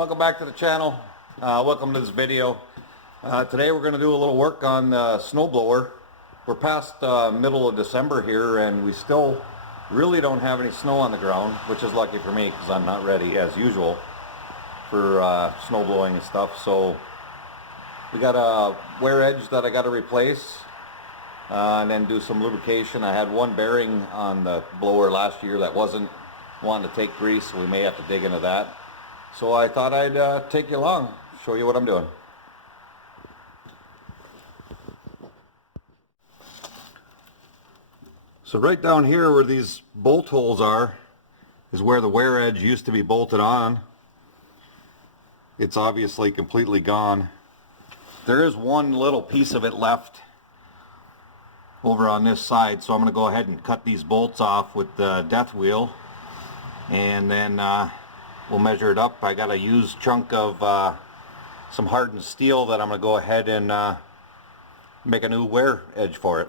welcome back to the channel. Welcome to this video. Today we're going to do a little work on the snowblower. We're past middle of December here and we still really don't have any snow on the ground, which is lucky for me because I'm not ready as usual for snow blowing and stuff. So we got a wear edge that I got to replace and then do some lubrication. I had one bearing on the blower last year that wasn't wanting to take grease, so we may have to dig into that. So I thought I'd take you along, show you what I'm doing. So right down here where these bolt holes are is where the wear edge used to be bolted on. It's obviously completely gone. There is one little piece of it left over on this side, so I'm going to go ahead and cut these bolts off with the death wheel, and then we'll measure it up. I got a used chunk of some hardened steel that I'm going to go ahead and make a new wear edge for it.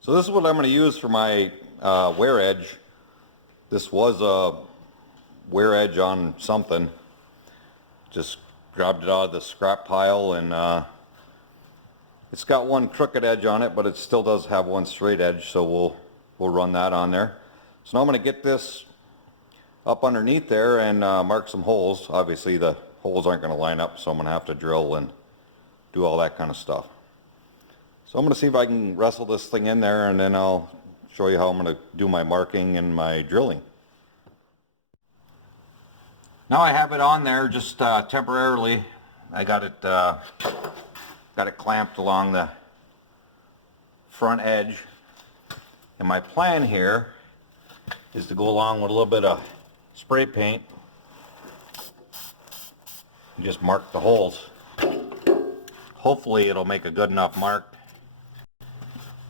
So this is what I'm going to use for my wear edge. This was a wear edge on something. Just grabbed it out of the scrap pile, and it's got one crooked edge on it, but it still does have one straight edge, so we'll run that on there. So now I'm going to get this up underneath there and mark some holes. Obviously the holes aren't going to line up, so I'm going to have to drill and do all that kind of stuff. So I'm going to see if I can wrestle this thing in there, and then I'll show you how I'm going to do my marking and my drilling. Now I have it on there just temporarily. I got it clamped along the front edge, and my plan here is to go along with a little bit of spray paint and just mark the holes. Hopefully it'll make a good enough mark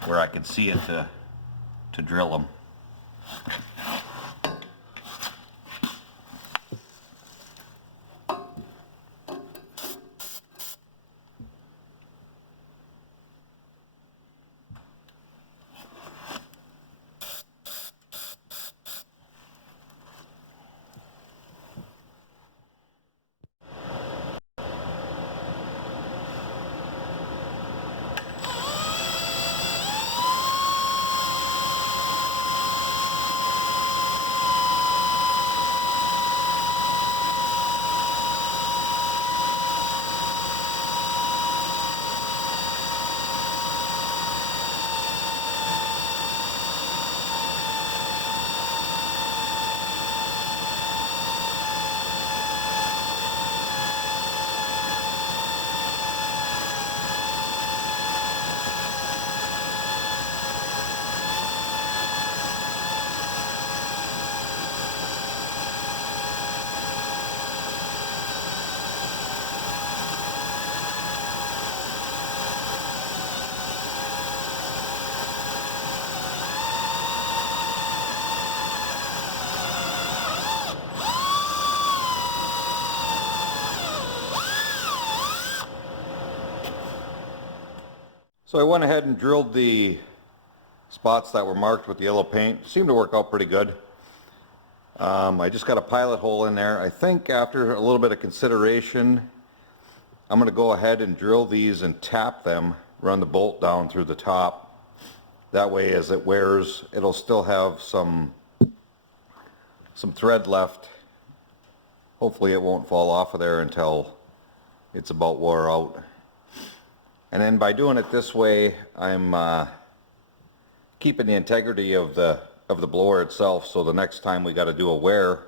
where I can see it to drill them. So I went ahead and drilled the spots that were marked with the yellow paint. Seemed to work out pretty good. I just got a pilot hole in there. I think after a little bit of consideration, I'm going to go ahead and drill these and tap them, run the bolt down through the top. That way as it wears, it'll still have some thread left. Hopefully it won't fall off of there until it's about wore out. And then by doing it this way, I'm keeping the integrity of the blower itself, so the next time we got to do a wear,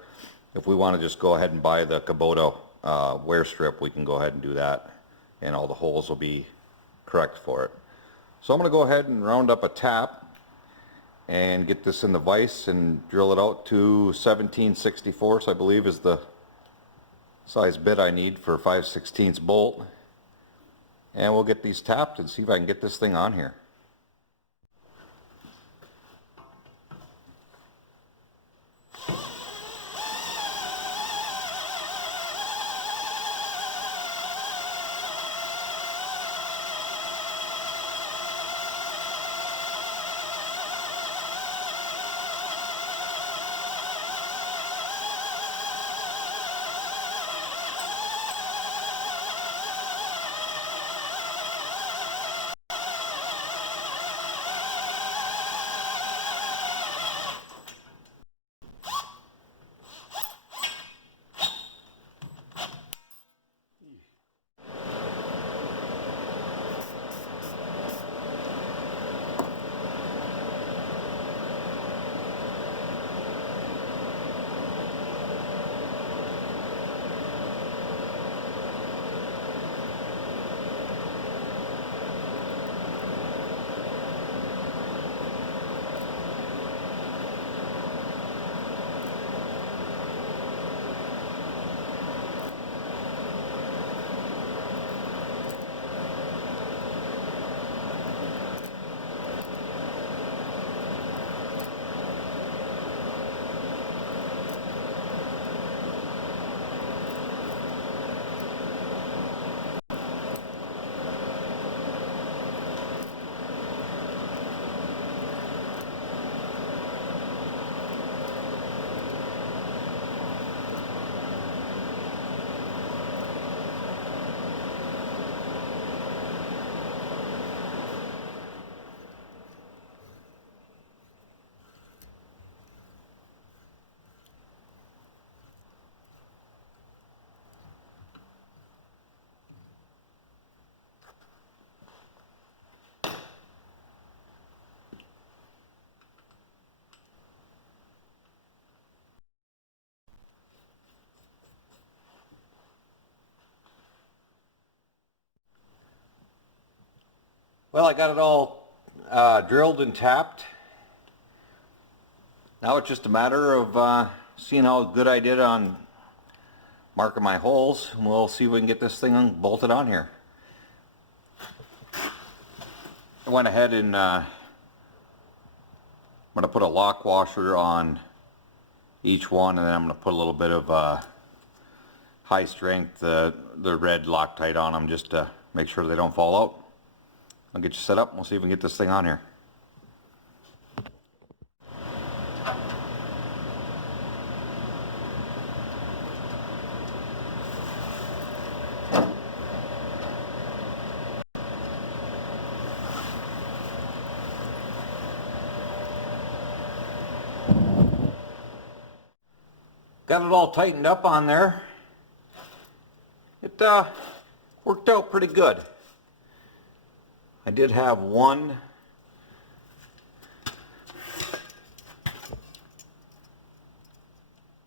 if we want to just go ahead and buy the Kubota wear strip, we can go ahead and do that, and all the holes will be correct for it. So I'm going to go ahead and round up a tap and get this in the vise and drill it out to 17/64, I believe is the size bit I need for a 5/16 bolt. And we'll get these tapped and see if I can get this thing on here. Well, I got it all drilled and tapped. Now it's just a matter of seeing how good I did on marking my holes, and we'll see if we can get this thing bolted on here. I went ahead and I'm going to put a lock washer on each one, and then I'm going to put a little bit of high strength, the red Loctite on them, just to make sure they don't fall out. I'll get you set up and we'll see if we can get this thing on here. Got it all tightened up on there. It worked out pretty good. I did have one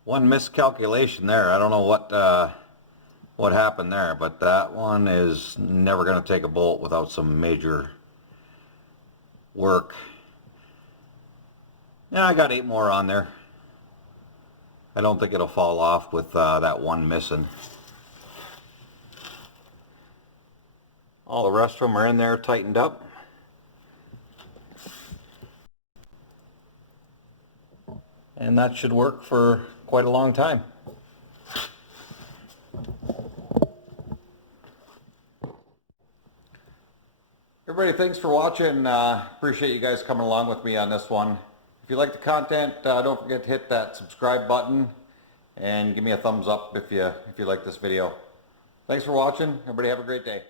miscalculation there. I don't know what happened there, but that one is never going to take a bolt without some major work. Yeah, I got 8 more on there. I don't think it'll fall off with that one missing. All the rest of them are in there tightened up. And that should work for quite a long time. Everybody, thanks for watching. Appreciate you guys coming along with me on this one. If you like the content, don't forget to hit that subscribe button and give me a thumbs up if you like this video. Thanks for watching. Everybody have a great day.